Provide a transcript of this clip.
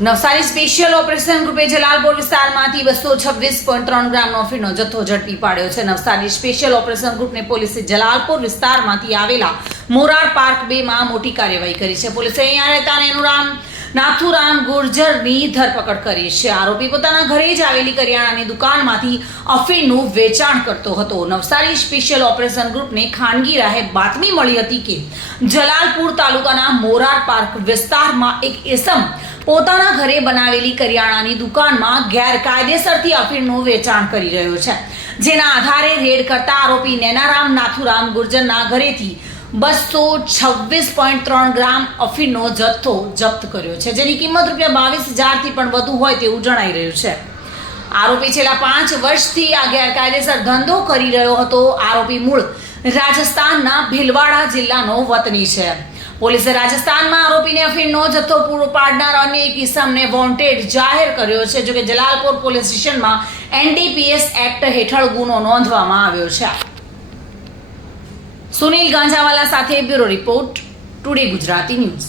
Navsari special operation ગ્રુપે જલાલપોર વિસ્તારમાંથી બસો છવ્વીસ પોઈન્ટ ત્રણ ગ્રામનો અફીણનો જથ્થો ઝડપી પાડ્યો છે. નવસારી સ્પેશિયલ ઓપરેશન ગ્રુપને પોલીસે જલાલપોર વિસ્તારમાંથી આવેલા મોરાર પાર્ક બે માં મોટી કાર્યવાહી કરી છે. પોલીસે અહીંયા રહેતા નેનુરામ નાથુરામ ગુર્જરની ધરપકડ કરી છે. આરોપી પોતાના ઘરે જ આવેલી કરિયાણાની દુકાનમાંથી અફીણનું વેચાણ કરતો હતો. નવસારી સ્પેશિયલ ઓપરેશન ગ્રુપને ખાનગી રાહે બાતમી મળી હતી કે જલાલપુર તાલુકાના મોરાર પાર્ક વિસ્તારમાં એક એસમ પોતાના ઘરે બનાવેલી કરિયાણાની દુકાનમાં ગેરકાયદેસરથી અફીણનું વેચાણ કરી રહ્યો છે. જેના આધારે રેડ કરતા આરોપી નેનારામ નાથુરામ ગુર્જરના ઘરેથી બસો છવ્વીસ પોઈન્ટ ત્રણ ગ્રામ અફીણનો જથ્થો જપ્ત કર્યો છે, જેની કિંમત રૂપિયા બાવીસ હજારથી પણ વધુ હોય તેવું જણાઈ રહ્યું છે. આરોપી છેલ્લા પાંચ વર્ષથી આ ગેરકાયદેસર ધંધો કરી રહ્યો હતો. આરોપી મૂળ રાજસ્થાનના ભીલવાડા જિલ્લાનો વતની છે. પોલીસે રાજસ્થાનમાં આરોપીને અફીણનો જથ્થો પૂરો પાડનાર અન્ય એક ઇસમને વોન્ટેડ જાહેર કર્યો છે, જોકે જલાલપોર પોલીસ સ્ટેશનમાં એનડીપીએસ એક્ટ હેઠળ ગુનો નોંધવામાં આવ્યો છે. સુનિલ ગાંજાવાલા સાથે bureau report, today Gujarati news.